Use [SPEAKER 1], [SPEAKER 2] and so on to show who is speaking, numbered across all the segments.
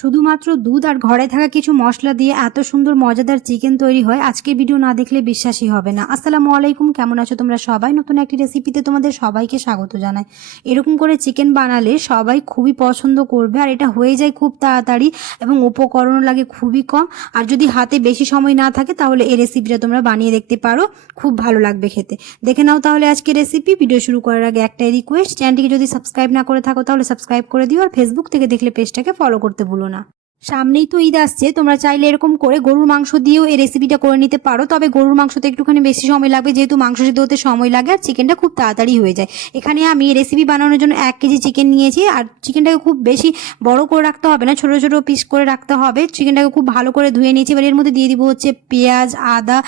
[SPEAKER 1] শুধুমাত্র দুধ আর ঘরে থাকা কিছু মশলা দিয়ে এত সুন্দর মজাদার চিকেন তৈরি হয়, আজকে ভিডিও না দেখলে বিশ্বাসই হবে না। আসসালামু আলাইকুম, কেমন আছো তোমরা সবাই? নতুন একটি রেসিপিতে তোমাদের সবাইকে স্বাগত জানাই। এরকম করে চিকেন বানালে সবাই খুবই পছন্দ করবে, আর এটা হয়ে যায় খুব তাড়াতাড়ি এবং উপকরণও লাগে খুবই কম। আর যদি হাতে বেশি সময় না থাকে, তাহলে এই রেসিপিটা তোমরা বানিয়ে দেখতে পারো, খুব ভালো লাগবে খেতে। দেখে নাও তাহলে আজকে রেসিপি ভিডিও শুরু করার আগে একটাই রিকোয়েস্ট চ্যানেলটিকে যদি সাবস্ক্রাইব না করে থাকো, তাহলে সাবস্ক্রাইব করে দিও, আর ফেসবুক থেকে দেখলে পেজটাকে ফলো করতে ভুলো না। সামনেই তো ঈদ আসছে, তোমরা চাইলে এরকম করে গরুর মাংস দিয়েও এই রেসিপিটা করে নিতে পারো। তবে গরুর মাংসতে একটুখানি বেশি সময় লাগবে, যেহেতু মাংস সিদ্ধ হতে সময় লাগে আর চিকেনটা খুব তাড়াতাড়ি হয়ে যায়। এখানে আমি রেসিপি বানানোর জন্য এক কেজি চিকেন নিয়েছি আর চিকেনটাকে খুব বেশি বড় করে রাখতে হবে না, ছোট ছোট পিস করে রাখতে হবে। চিকেনটাকে খুব ভালো করে ধুয়ে নিয়েছি, এবার এর মধ্যে দিয়ে দিব হচ্ছে পেঁয়াজ, আদা,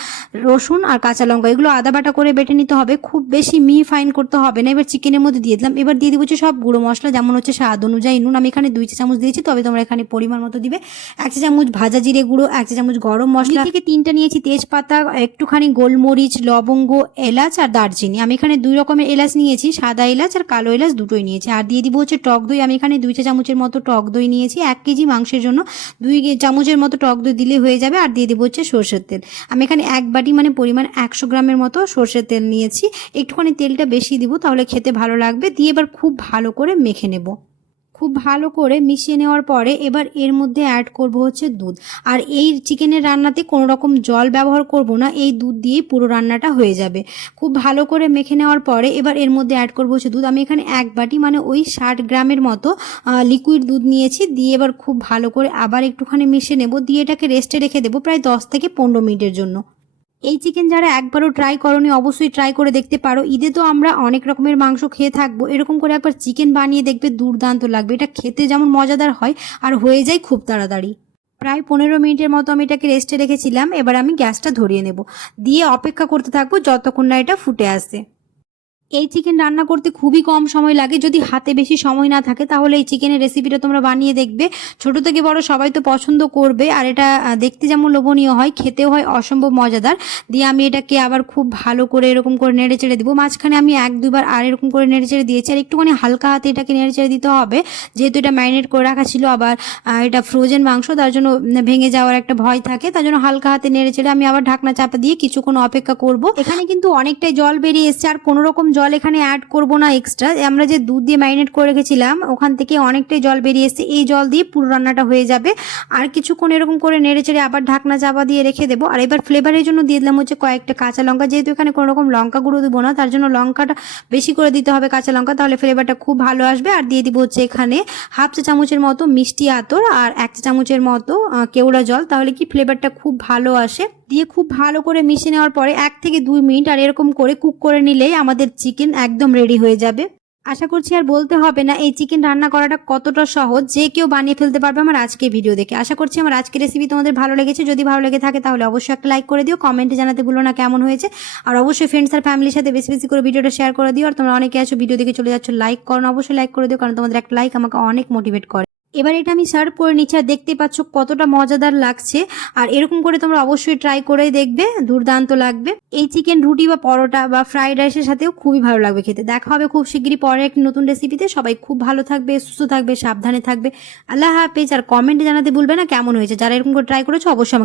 [SPEAKER 1] রসুন আর কাঁচা লঙ্কা। এগুলো আদা বাটা করে বেটে নিতে হবে, খুব বেশি মি ফাইন করতে হবে না। এবার চিকেনের মধ্যে দিয়ে দিলাম। এবার দিয়ে দিব হচ্ছে সব গুঁড়ো মশলা, যেমন হচ্ছে স্বাদ অনুযায়ী নুন। আমি এখানে দুই চামচ দিয়েছি, তবে তোমরা এখানে পরিমাণ মতো দিবে। এক চা চামচ ভাজা জিরে গুঁড়ো এক চা চামচ গরম মশলা। থেকে তিনটা নিয়েছি তেজপাতা একটুখানি গোলমরিচ লবঙ্গ এলাচ আর দারচিনি। আমি এখানে দুই রকমের এলাচ নিয়েছি সাদা এলাচ আর কালো এলাচ দুটোই নিয়েছি। আর দিয়ে দিব হচ্ছে টক দই। আমি এখানে দুই চা চামচের মতো টক দই নিয়েছি এক কেজি মাংসের জন্য। দুই চামচের মতো টক দই দিলে হয়ে যাবে আর দিয়ে দিব হচ্ছে সর্ষের তেল। আমি এখানে এক বাটি মানে পরিমাণ একশো গ্রামের মতো সর্ষের তেল নিয়েছি। একটুখানি তেলটা বেশি দিব তাহলে খেতে ভালো লাগবে। দিয়ে এবার খুব ভালো করে মেখে নেব। খুব ভালো করে মিশিয়ে নেওয়ার পরে এবার এর মধ্যে অ্যাড করব হচ্ছে দুধ। আর এই চিকেনের রান্নাতে কোনো রকম জল ব্যবহার করব না, এই দুধ দিয়েই পুরো রান্নাটা হয়ে যাবে। খুব ভালো করে মেখে নেওয়ার পরে এবার এর মধ্যে অ্যাড করব হচ্ছে দুধ। আমি এখানে এক বাটি মানে ওই ষাট গ্রামের মতো লিকুইড দুধ নিয়েছি। দিয়ে এবার খুব ভালো করে আবার একটুখানি মিশিয়ে নেব। দিয়ে এটাকে রেস্টে রেখে দেবো প্রায় দশ থেকে পনেরো মিনিটের জন্য। এই চিকেন যারা একবারও ট্রাই করনি, অবশ্যই ট্রাই করে দেখতে পারো। ঈদে তো আমরা অনেক রকমের মাংস খেয়ে থাকব। এরকম করে একবার চিকেন বানিয়ে দেখবে, দুর্দান্ত লাগবে। এটা খেতে যেমন মজাদার হয়, আর হয়ে যায় খুব তাড়াতাড়ি। প্রায় পনেরো মিনিটের মতো আমি এটাকে রেস্টে রেখেছিলাম। এবার আমি গ্যাসটা ধরিয়ে নেব। দিয়ে অপেক্ষা করতে থাকব যতক্ষণ না এটা ফুটে আসে। এই চিকেন রান্না করতে খুবই কম সময় লাগে। যদি হাতে বেশি সময় না থাকে, তাহলে এই চিকেনের রেসিপিটা তোমরা বানিয়ে দেখবে। ছোট থেকে বড় সবাই তো পছন্দ করবে, আর এটা দেখতে যেমন লোভনীয় হয়, খেতেও হয় অসম্ভব মজাদার। দিয়ে আমি এটাকে আবার খুব ভালো করে এরকম করে নেড়ে চেড়ে দিব। মাঝখানে আমি এক দুবার আর এরকম করে নেড়ে চেড়ে দিয়েছি। আর একটুখানি হালকা হাতে এটাকে নেড়ে চেড়ে দিতে হবে। যেহেতু এটা ম্যারিনেট করে রাখা ছিল আবার এটা ফ্রোজেন মাংস, তার জন্য ভেঙে যাওয়ার একটা ভয় থাকে। তার জন্য হালকা হাতে নেড়ে চেড়ে আমি আবার ঢাকনা চাপা দিয়ে কিছুক্ষণ অপেক্ষা করব। এখানে কিন্তু অনেকটাই জল বেরিয়ে এসছে। আর কোনো রকম জল এখানে অ্যাড করব না এক্সট্রা আমরা যে দুধ দিয়ে ম্যারিনেট করে রেখেছিলাম, ওখান থেকে অনেকটাই জল বেরিয়ে এসছে। এই জল দিয়ে পুরো রান্নাটা হয়ে যাবে। আর কিছুক্ষণ এরকম করে নেড়ে চেড়ে আবার ঢাকনা চাপা দিয়ে রেখে দেবো। আর এবার ফ্লেভারের জন্য দিয়ে দিলাম হচ্ছে কয়েকটা কাঁচা লঙ্কা। যেহেতু এখানে কোনো রকম লঙ্কা গুঁড়ো দেবো না, তার জন্য লঙ্কাটা বেশি করে দিতে হবে কাঁচা লঙ্কা, তাহলে ফ্লেভারটা খুব ভালো আসবে। আর দিয়ে দিব হচ্ছে এখানে হাফ চা চামচের মতো মিষ্টি আতর আর এক চা চামচের মতো কেওড়া জল। তাহলে কি ফ্লেভারটা খুব ভালো আসে। দিয়ে খুব ভালো করে মিশে নেওয়ার পরে এক থেকে দুই মিনিট আর এরকম করে কুক করে নিলেই আমাদের চিকেন একদম রেডি হয়ে যাবে। আশা করছি আর বলতে হবে না, এই চিকেন রান্না করাটা কতটা সহজ, যে কেউ বানিয়ে ফেলতে পারবে আমার আজকে ভিডিও দেখে। আশা করছি আমার আজকে রেসিপি তোমাদের ভালো লেগেছে, যদি ভালো লেগে থাকে তাহলে অবশ্যই একটা লাইক করে দিও কমেন্টে জানাতে ভুলো না কেমন হয়েছে। আর অবশ্যই ফ্রেন্ডস আর ফ্যামিলির সাথে বেশি বেশি করে ভিডিওটা শেয়ার করে দিও, আর তোমরা অনেকে আছো ভিডিও দেখে চলে যাচ্ছ লাইক করো অবশ্যই লাইক করে দিও, কারণ তোমাদের একটা লাইক আমাকে অনেক মোটিভেট করে। এবার এটা আমি সার্ভ করে নিচ্ছি আর দেখতে পাচ্ছ কতটা মজাদার লাগছে। আর এরকম করে তোমরা অবশ্যই ট্রাই করে দেখবে, দুর্দান্ত লাগবে। এই চিকেন রুটি বা পরোটা বা ফ্রাইড রাইসের সাথেও খুবই ভালো লাগবে খেতে। দেখা হবে খুব শিগগিরই পরে একটি নতুন রেসিপিতে সবাই খুব ভালো থাকবে, সুস্থ থাকবে, সাবধানে থাকবে। আল্লাহ হাফেজ। আর কমেন্টে জানাতে ভুলবে না কেমন হয়েছে। যারা এরকম করে ট্রাই করেছ, অবশ্যই আমাকে